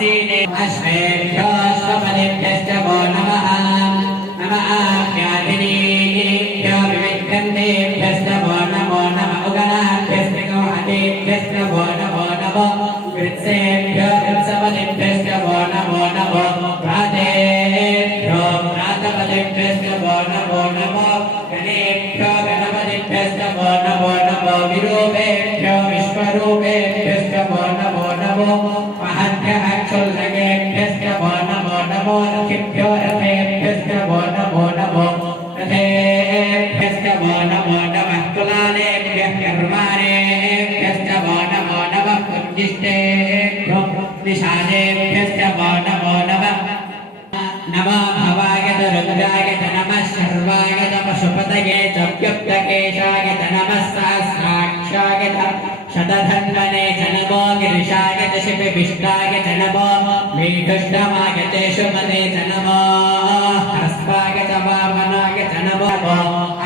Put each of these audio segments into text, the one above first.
नमः आसीने अश्वेभ्यो अश्वपदेभ्यश्च वो नमः नमः आख्यातिनीभ्यो विविद्धन्तेभ्यश्च वो नमो नमः उगणाभ्यश्च गौहतेभ्यश्च वो नमो नमो वृत्सेभ्यो वृत्सपदेभ्यश्च वो नमो नमो प्रातेभ्यो प्रातपदेभ्यश्च वो नमो नमो गणेभ्यो गणपतिभ्यश्च वो नमो नमो विरूपेभ्यो विश्वरूपेभ्यश्च वो नमो नमो नमो भवाय च रुद्राय च नमः शर्वाय च पशुपतये च व्युक्तकेशाय च नमः सहस्राक्षाय च शतधन्वने च नमो गिरिशाय च शिपिविष्टाय च नमो मेघष्टमाय च शुमते च नमो ह्रस्वाय च वामनाय च नमो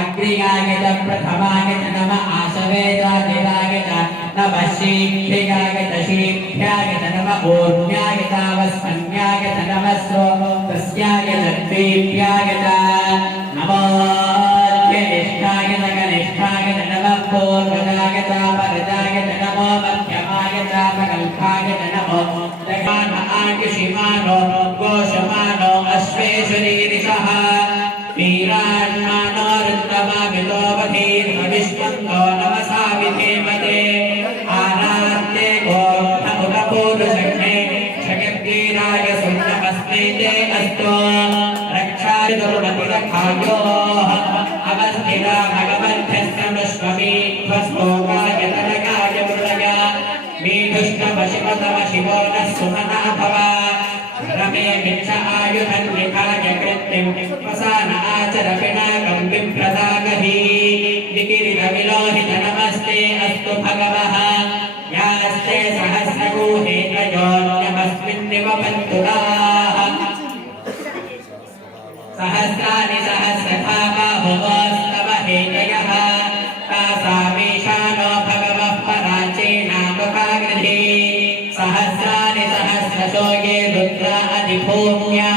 अग्र्याय च प्रथमाय च नमः आशवेजादिवाय च नमः शीघ्रियाय च शीघ्र्याय च नमः ऊर्ध्याय च वस्मन्याय च नमः स्रोतस्याय ప్రసాన ఆచర పిణాకం విప్రదాగహి వికిరిణ విలోహిత నమస్తే అస్తు భగవః యాస్తే సహస్రగోహే త్రయోన్నమస్మిన్ నివపంతురాః సహస్రాని సహస్రథా బాహువాస్తవ హేతయః తాసామీశానో భగవః సహస్రాని సహస్రశోగే రుద్ర అధిభూమ్యా.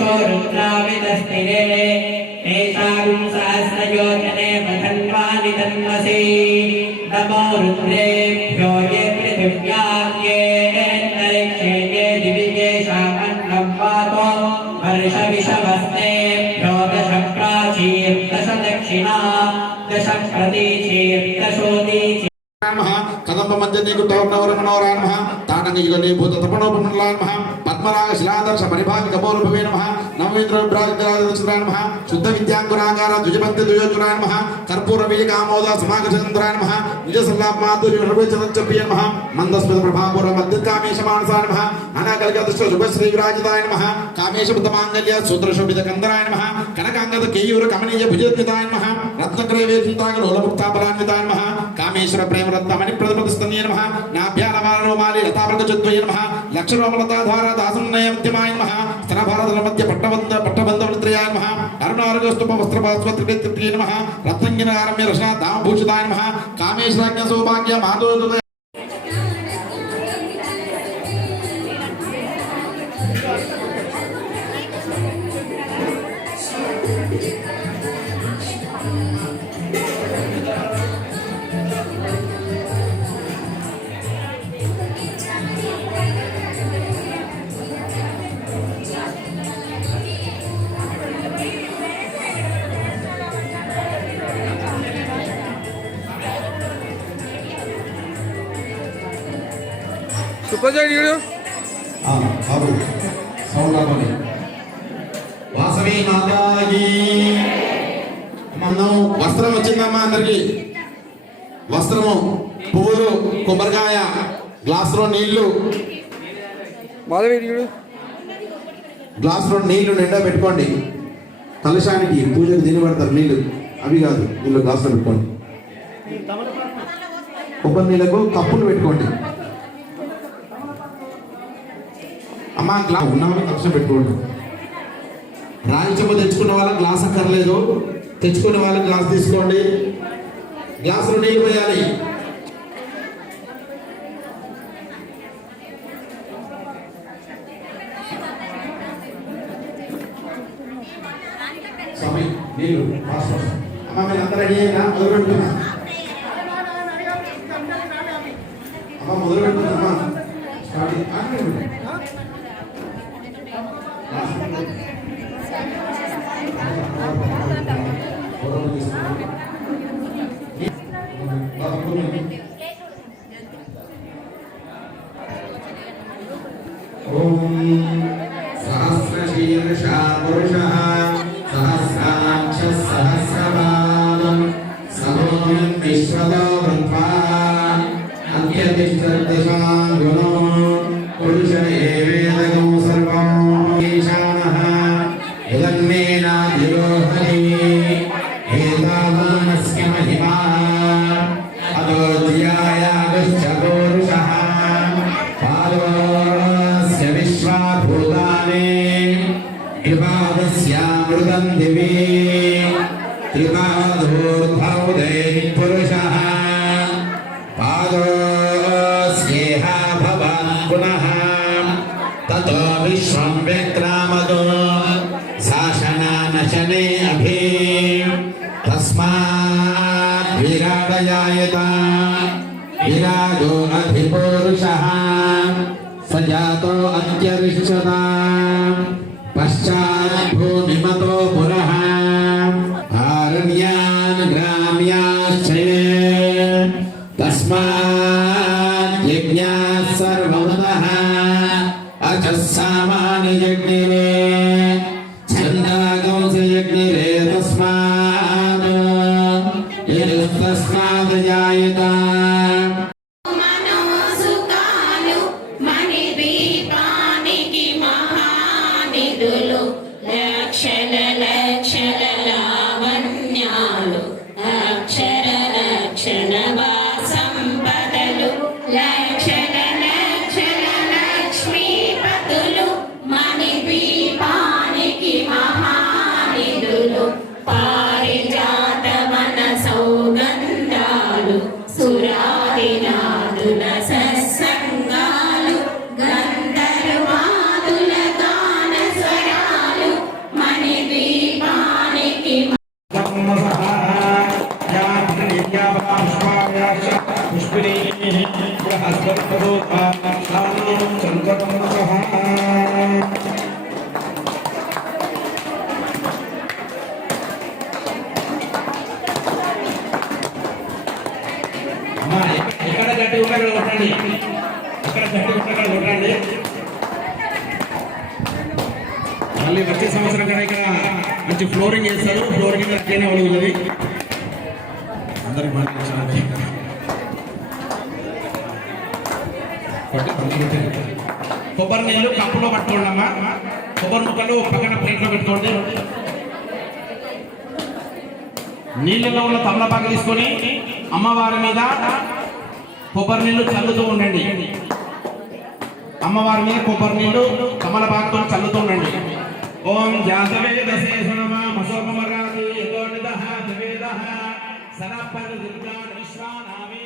दिशो रुद्रावितस्थिरे तेषां नमो रुद्रेभ्यो ये पृथिव्यां ये अन्तरिक्षे ये दश प्राचीर् दक्षिणा दश प्रतीचीर् दशोदीचीर् नमः कदम्बमञ्जति गुटौ नवरमणोरामः ఆనందయుగలే భూత తపనోపమండలాయ నమః పద్మరాగ శిలాదర్శ పరిభాగ కపోలభవే నమః. నవమిత్ర విభ్రాజరాజరాయ నమః. శుద్ధ విద్యాంకురాగార ద్విజపంతి ద్విజోచురాయ నమః. కర్పూర వీకామోద సమాగచంద్రాయ నమః. నిజ సల్లాప మాధుర్య నిర్వచనచ్చప్రియ నమః. మందస్మిత ప్రభాపుర మధ్య కామేశ మానసాయ నమః. అనాకలిక దృష్ట శుభశ్రీ విరాజితాయ నమః. కామేశ బుద్ధ మాంగళ్య సూత్ర శోభిత కందరాయ నమః. కనకాంగద కేయూర కమనీయ భుజోద్మితాయ నమః. రత్నక్రయ వేదితాయ లోలముక్తాపరాన్వితాయ నమః. కామేశ్వర ప్రేమ రత్న మణి ప్రతిపదస్తన్య నమః. నాభ్యాలమానో మాలి లతా చద్వయ నమః లక్ష దాసన్నయ మధ్యమాయ నమః స్తన మధ్య పట్టబంధ పట్టబంధ వృత్రయాయ అరుణారుగస్తుప వస్త్ర భాస్వత్రియ రత్నంగిన ఆరమ్య రసన దామభూషితాయ నమ కామేశ్వరాజ్ఞ సౌభాగ్య మాధోదయ ఆ, బాబు సౌండ్ వాసవి మాతాకి. మనం వస్త్రం వచ్చిందమ్మా అందరికి. వస్త్రము పువ్వులు కొబ్బరికాయ గ్లాసులో నీళ్ళు. వీడియో గ్లాసులో నీళ్ళు నిండా పెట్టుకోండి. కలశానికి పూజకు తినబడతారు నీళ్ళు. అవి కాదు నీళ్ళు గ్లాసులో పెట్టుకోండి. కొబ్బరి నీళ్ళకు కప్పులు పెట్టుకోండి. అమ్మా గ్లాస్ ఉన్నామని కలశం పెట్టుకోండి. రాగి తెచ్చుకున్న వాళ్ళ గ్లాస్ అక్కర్లేదు. తెచ్చుకున్న వాళ్ళ గ్లాస్ తీసుకోండి. గ్లాసులో నీళ్ళు పోయాలి. స్వామి నీళ్ళు అమ్మ మీరు అందరూ రెడీ అయినా మొదలు పెట్టుకున్నా అమ్మ మొదలు పెట్టుకున్నా అమ్మ. స్టార్ట్ చేయి. ఆగండి మీరు. Last minute. कृपादस्यामृतं दिवि त्रिपादोर्धौ पुरुषः पादोस्येह भवान् पुनः ततो विश्वं व्यक्रामतो शासनानशने अभि तस्मात् विराडयायत विराजो अधिपुरुषः स जातो अत्यरिष्यता पश्चात् भूमिमतो पुरः आरण्यान् ग्राम्याश्च ये तस्मात् यज्ञाः सर्वमतः अचः सामानि మళ్ళీ వచ్చే సంవత్సరం కూడా ఇక్కడ మంచి ఫ్లోరింగ్ వేస్తారు ఫ్లోరింగ్ మీద అట్లనే ఒలుగుతుంది అందరికి కొబ్బరి నీళ్ళు కప్పులో పట్టుకోండి అమ్మా కొబ్బరి ముక్కలు పక్కన ప్లేట్లో పెట్టుకోండి. నీళ్ళలో ఉన్న తమలపాకు తీసుకొని అమ్మవారి మీద కొబ్బరి నీళ్ళు చల్లుతూ ఉండండి. అమ్మవారి మీద కొబ్బరి నీళ్ళు కమలపాకుతో చల్లుతూ ఉండండి. ओम जातवे दशे सनमा सोममसोमराति यतो निदः द्विवेदः सनपर् दुर्गान् विश्वानामे